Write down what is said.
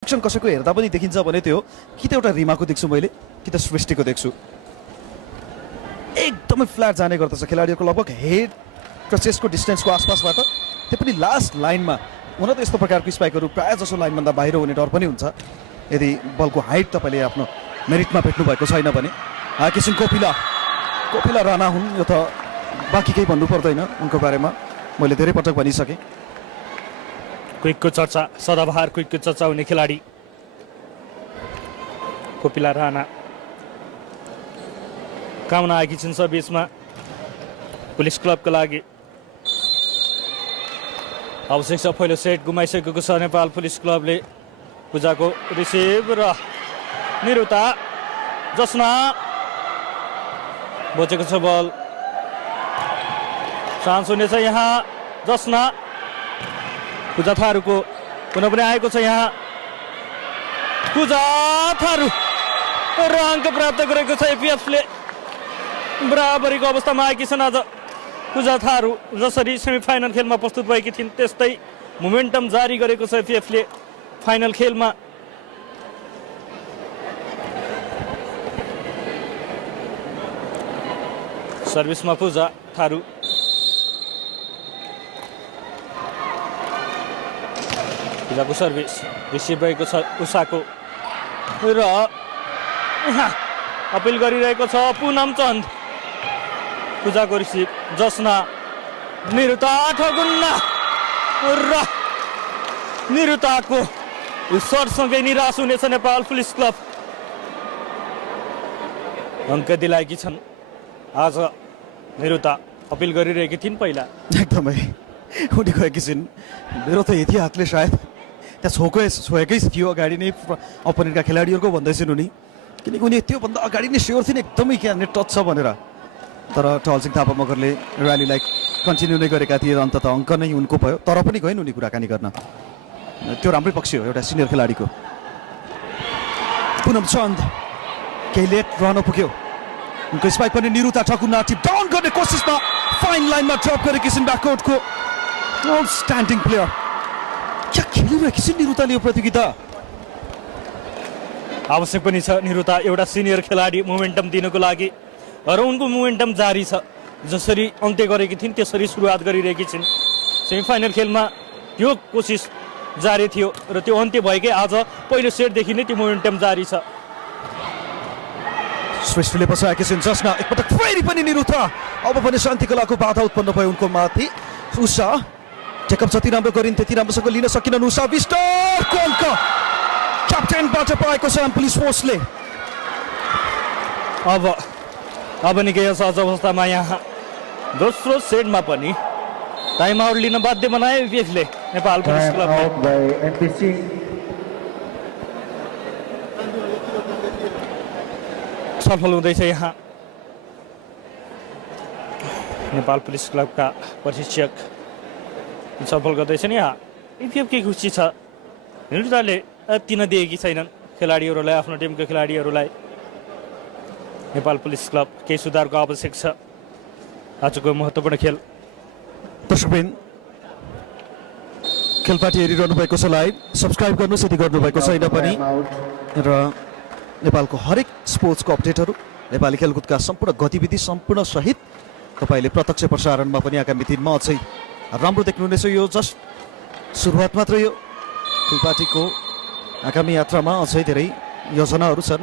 Action कसैको हेर्दा पनि देखिन्छ भने त्यो कि त एउटा रिमाको देख्छु मैले कि त सृष्टिको देख्छु। एकदमै फ्ल्याट जाने गर्दछ खेलाडीहरूको लगभग हेड र चेस्टको डिस्टेन्सको आसपासबाट, त्यो पनि लास्ट लाइनमा। हुन त यस्तो प्रकारको स्पाइकहरू प्रायः जसो लाइनभन्दा बाहिर हुने डर पनि हुन्छ यदि बलको हाइट तपाईँले आफ्नो मेरिटमा भेट्नु भएको छैन भने। किसिम कोपिला राणा हुन्, यो त बाँकी केही भन्नु पर्दैन उनको बारेमा, मैले धेरै पटक भनिसकेँ। क्विकको चर्चा, सदाबहार क्विकको चर्चा हुने खेलाडी कोपिला राणा कामना आएकी छिन् सर्भिसमा पुलिस क्लबका लागि। आवश्यक छ पहिलो सेट गुमाइसकेको छ नेपाल पुलिस क्लबले। पूजाको रिसिभ र निरुता जसमा बचेको छ बल, चान्स हुनेछ यहाँ। जसमा पूजा थारूको पुनः पनि आएको छ यहाँ। पूजा थारू र अङ्क प्राप्त गरेको छ एपिएफले। बराबरीको अवस्थामा आएकी छन् आज पूजा थारू। जसरी सेमिफाइनल खेलमा प्रस्तुत भएकी थिइन् त्यस्तै मोमेन्टम जारी गरेको छ एपिएफले फाइनल खेलमा। सर्भिसमा पूजा थारू, पूजाको सर्भिस रिसिभ भएको छ उषाको र यहाँ अपिल गरिरहेको छ पुनम चन्द। पूजाको रिसिभ जसना निरुता ठगुन्ना र निरुताको सर्टसँगै निराश हुनेछ नेपाल पुलिस क्लब। अङ्क दिलाएकी छन् आज निरुता। अपिल गरिरहेकी थिइन् पहिला, एकदमै उनी गएकी छिन्। मेरो त यति हातले सायद त्यहाँ छोएकै थियो अगाडि नै अपोनेन्टका खेलाडीहरूको भन्दैछन् उनी, किनकि उनी त्योभन्दा अगाडि नै स्योर थिइन् एकदमै क्यान्डिडेट टच छ भनेर। तर टहलसिंह थापा मगरले र्यालीलाई कन्टिन्यू नै गरेका थिए, अन्तत अङ्क नै उनको भयो। तर पनि गएन उनी कुराकानी गर्न, त्यो राम्रै पक्ष हो एउटा सिनियर खेलाडीको। पुनम चन्द केही लेट रहन पुग्यो, उनको स्पाइक पनि निरुता ठकुना टिप डाउन गर्ने कोसिसमा फाइन लाइनमा ड्रप गरेकी छिन् ब्याककोर्टको। आउटस्ट्यान्डिङ प्लेयर, क्या खेलिरहेकी छिन् निरुताले यो प्रतियोगिता। आवश्यक पनि छ निरुता एउटा सिनियर खेलाडी मोमेन्टम दिनको लागि, र उनको मोमेन्टम जारी छ। जसरी अन्त्य गरेकी थिइन् त्यसरी सुरुवात गरिरहेकी छिन्। सेमिफाइनल खेलमा त्यो कोसिस जारी थियो र त्यो अन्त्य भएकै आज पहिलो सेटदेखि नै त्यो मोमेन्टम जारी छ। श्रेष्ठले बसाएकी छिन् जसना, एकपटक फेरि पनि निरुता। अब पनि शान्तिकलाको बाधा उत्पन्न भयो उनको माथि। उषा टेकअप जति राम्रो गरिन् त्यति राम्रोसँग लिन सकिनन्। उषा विस्टरको अङ्क क्याप्टेनबाट पाएको छ पुलिस फोर्सले। अब निकै सहज अवस्थामा यहाँ दोस्रो सेटमा पनि टाइम आउट लिन बाध्य बनायो एपिएफले नेपाल पुलिस क्लबले। छलफल हुँदैछ यहाँ नेपाल पुलिस क्लबका प्रशिक्षक छलफल गर्दैछन्। यहाँ एपिएफकै खुसी छ निरुताले दिन दिएकी छैनन् खेलाडीहरूलाई, आफ्नो टिमको खेलाडीहरूलाई। नेपाल पुलिस क्लब केही सुधारको आवश्यक छ आजको महत्त्वपूर्ण खेल। दर्शकबिन खेलपाटी हेरिरहनु भएको छ लाइभ, सब्सक्राइब गर्नुहोस् यदि गर्नुभएको छैन पनि। र नेपालको हरेक स्पोर्ट्सको अपडेटहरू, नेपाली खेलकुदका सम्पूर्ण गतिविधि सम्पूर्ण सहित तपाईँले प्रत्यक्ष प्रसारणमा पनि आगामी दिनमा अझै राम्रो देख्नुहुनेछ। यो जस्ट सुरुवात मात्रै हो, खेलपाटीको आगामी यात्रामा अझै धेरै योजनाहरू छन्।